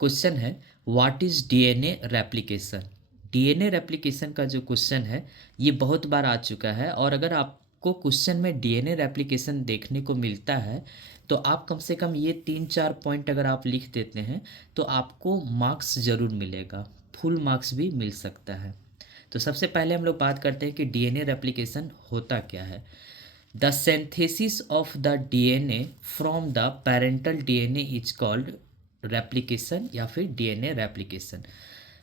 Question है what is DNA replication. DNA replication का जो क्वेश्चन है ये बहुत बार आ चुका है, और अगर आपको क्वेश्चन में डीएनए रेप्लिकेशन देखने को मिलता है तो आप कम से कम ये 3-4 पॉइंट अगर आप लिख देते हैं तो आपको मार्क्स ज़रूर मिलेगा, फुल मार्क्स भी मिल सकता है। तो सबसे पहले हम लोग बात करते हैं कि डीएनए रेप्लिकेशन होता क्या है। The synthesis of the DNA from the parental DNA is called replication या फिर डीएनए रेप्लिकेशन।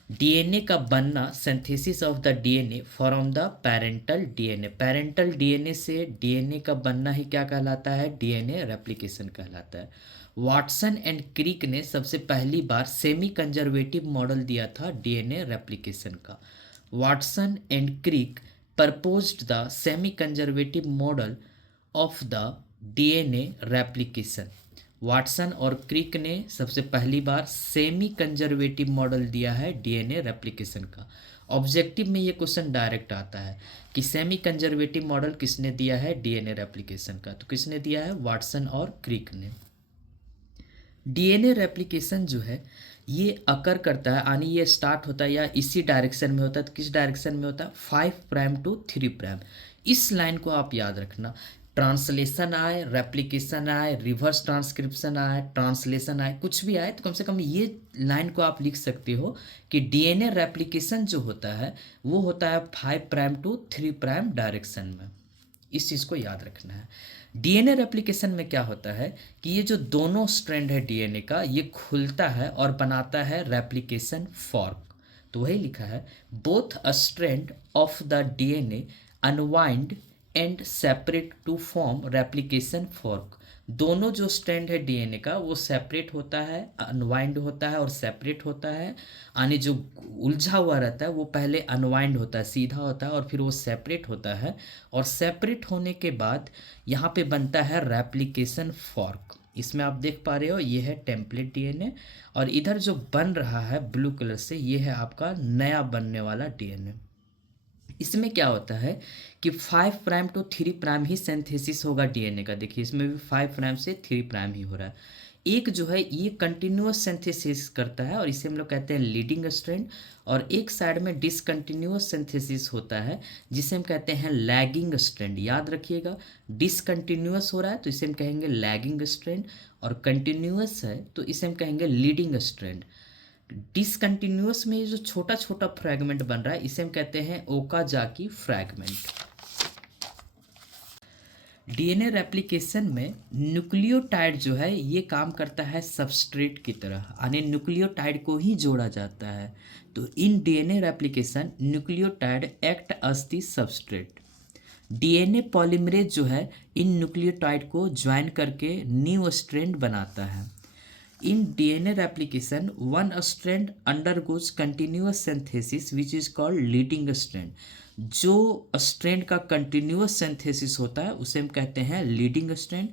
डीएनए का बनना, synthesis of the DNA from the parental DNA, parental DNA से डीएनए का बनना ही क्या कहलाता है, डीएनए रेप्लिकेशन कहलाता है। वाटसन एंड क्रिक ने सबसे पहली बार सेमी कंजर्वेटिव मॉडल दिया था डीएनए रेप्लिकेशन का। Watson and Crick proposed the semi-conservative model of the DNA replication। Watson और क्रिक ने सबसे पहली बार सेमी कंजर्वेटिव मॉडल दिया है डीएनए रेप्लिकेशन का। ऑब्जेक्टिव में ये क्वेश्चन डायरेक्ट आता है कि सेमी कंजर्वेटिव मॉडल किसने दिया है डीएनए रेप्लिकेशन का, तो किसने दिया है, वाटसन और क्रिक ने। डीएनए रेप्लिकेशन जो है ये अकर करता है, यानी ये स्टार्ट होता है या इसी डायरेक्शन में होता है। तो किस डायरेक्शन में होता है, 5 प्राइम टू 3 प्राइम। इस लाइन को आप याद रखना। ट्रांसलेशन आए, रेप्लिकेशन आए, रिवर्स ट्रांसक्रिप्शन आए, ट्रांसलेशन आए, कुछ भी आए तो कम से कम ये लाइन को आप लिख सकते हो कि डीएनए रेप्लिकेशन जो होता है वो होता है 5 प्राइम टू 3 प्राइम डायरेक्शन में। इस चीज़ को याद रखना है। डीएनए रेप्लिकेशन में क्या होता है कि ये जो दोनों स्ट्रैंड है डीएनए का ये खुलता है और बनाता है रेप्लिकेशन फॉर्क। तो वही लिखा है, both a strand of the DNA unwind and separate to form replication fork. दोनों जो स्ट्रैंड है डीएनए का वो सेपरेट होता है, अनवाइंड होता है और सेपरेट होता है। यानी जो उलझा हुआ रहता है वो पहले अनवाइंड होता है, सीधा होता है, और फिर वो सेपरेट होता है, और सेपरेट होने के बाद यहाँ पे बनता है रेप्लिकेशन फॉर्क। इसमें आप देख पा रहे हो ये है टेम्पलेट डीएनए, और इधर जो बन रहा है ब्लू कलर से ये है आपका नया बनने वाला डीएनए। इसमें क्या होता है कि 5 प्राइम टू 3 प्राइम ही सिंथेसिस होगा डीएनए का। देखिए इसमें भी 5 प्राइम से 3 प्राइम ही हो रहा है। एक जो है ये कंटिन्यूअस सिंथेसिस करता है और इसे हम लोग कहते हैं लीडिंग स्ट्रैंड, और एक साइड में डिसकंटिन्यूअस सिंथेसिस होता है जिसे हम कहते हैं लैगिंग स्ट्रैंड। याद रखिएगा, डिसकंटिन्यूअस हो रहा है तो इसे हम कहेंगे लैगिंग स्ट्रैंड, और कंटिन्यूअस है तो इसे हम कहेंगे लीडिंग स्ट्रैंड। डिसकंटिन्यूअस में ये जो छोटा छोटा फ्रैगमेंट बन रहा है इसे हम कहते हैं ओकाजाकी फ्रैगमेंट। डीएनए रेप्लिकेशन में न्यूक्लियोटाइड जो है ये काम करता है सबस्ट्रेट की तरह, यानी न्यूक्लियोटाइड को ही जोड़ा जाता है। तो in DNA replication nucleotide act as the substrate. DNA polymerase जो है इन न्यूक्लियोटाइड को ज्वाइन करके न्यू स्ट्रैंड बनाता है। In DNA replication, one strand undergoes continuous synthesis which is called leading strand। जो स्ट्रैंड का कंटिन्यूअस सिंथेसिस होता है उसे हम कहते हैं लीडिंग स्ट्रैंड,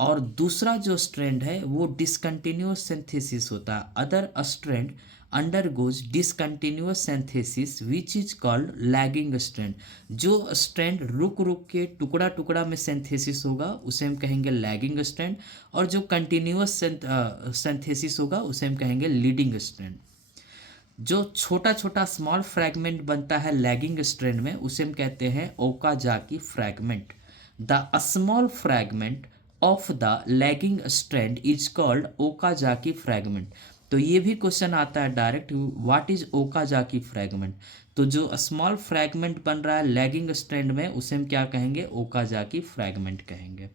और दूसरा जो स्ट्रैंड है वो डिसकंटिन्यूअस सिंथेसिस होता है। Other strand undergoes discontinuous synthesis which is called lagging strand. जो स्ट्रैंड रुक रुक के टुकड़ा टुकड़ा में सिंथेसिस होगा उसे हम कहेंगे लैगिंग स्ट्रैंड, और जो कंटिन्यूअस सिंथेसिस होगा उसे हम कहेंगे लीडिंग स्ट्रैंड। जो छोटा छोटा स्मॉल फ्रैगमेंट बनता है लैगिंग स्ट्रैंड में उसे हम कहते हैं Okazaki fragment. The small fragment of the lagging strand is called Okazaki fragment. तो ये भी क्वेश्चन आता है direct, what is Okazaki fragment. तो जो स्मॉल फ्रैगमेंट बन रहा है लैगिंग स्ट्रैंड में उसे हम क्या कहेंगे, ओकाजाकी फ्रैगमेंट कहेंगे।